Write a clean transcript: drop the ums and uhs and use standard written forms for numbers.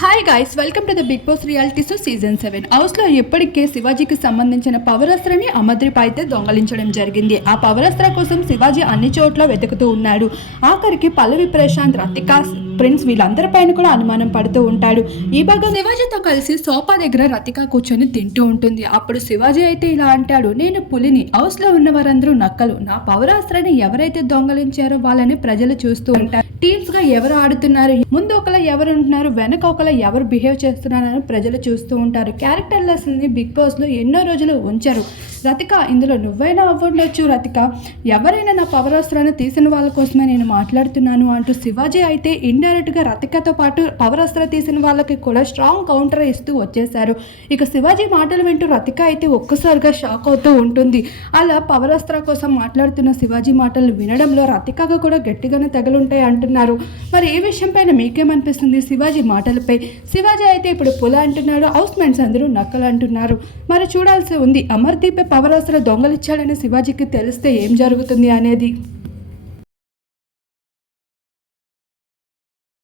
Hi guys, welcome to the Bigg Boss reality show season 7. హౌస్లో ఇప్పటికే శివాజీకి సంబంధించిన పవరాస్త్రాన్ని అమర్దీప్ అయితే దొంగలించడం జరిగింది. ఆ పవరాస్త్ర కోసం శివాజీ అన్ని చోట్ల వెతుకుతూ ఉన్నాడు. ఆఖరికి పల్లవి, ప్రశాంత్, రతిక, ప్రిన్స్ వీళ్ళందరిపైన కూడా అనుమానం పడుతూ ఉంటాడు. ఈ భాగం శివాజీతో కలిసి సోఫా దగ్గర రతిక కూర్చొని తింటూ ఉంటుంది. అప్పుడు శివాజీ అయితే ఇలా అంటాడు, నేను పులిని, హౌస్లో ఉన్న వారందరూ నక్కలు, నా పవరాస్త్రాన్ని ఎవరైతే దొంగలించారో వాళ్ళని ప్రజలు చూస్తూ ఉంటారు. టీమ్స్ గా ఎవరు ఆడుతున్నారు, ముందు ఒకలా ఎవరు ఉంటున్నారు, వెనక ఒకలా ఎవరు బిహేవ్ చేస్తున్నారని ప్రజలు చూస్తూ ఉంటారు. క్యారెక్టర్ లెసన్ ని బిగ్ బాస్ లో ఎన్నో రోజులు ఉంచారు. రతిక, ఇందులో నువ్వైనా అవ్వండొచ్చు రతిక, ఎవరైనా నా పవరాస్త్రాన్ని తీసిన వాళ్ళ కోసమే నేను మాట్లాడుతున్నాను అంటూ శివాజీ అయితే ఇండైరెక్ట్ గా రతికతో పాటు పవరాస్త్ర తీసిన వాళ్ళకి కూడా స్ట్రాంగ్ కౌంటర్ ఇస్తూ వచ్చేశారు. ఇక శివాజీ మాటలు వింటూ రతిక అయితే ఒక్కసారిగా షాక్ అవుతూ ఉంటుంది. అలా పవరాస్త్ర కోసం మాట్లాడుతున్న శివాజీ మాటలు వినడంలో రతికగా కూడా గట్టిగానే తగులుంటాయి అంటున్నారు. మరి ఈ విషయం పైన మీకేమనిపిస్తుంది శివాజీ మాటలపై? శివాజీ అయితే ఇప్పుడు పుల అంటున్నాడు, హౌస్ మేట్స్ అందరూ నక్కలు అంటున్నారు. మరి చూడాల్సి ఉంది, అమర్దీప్ పవరాస్త్ర దొంగలిచ్చాడని శివాజీకి తెలిస్తే ఏం జరుగుతుంది అనేది.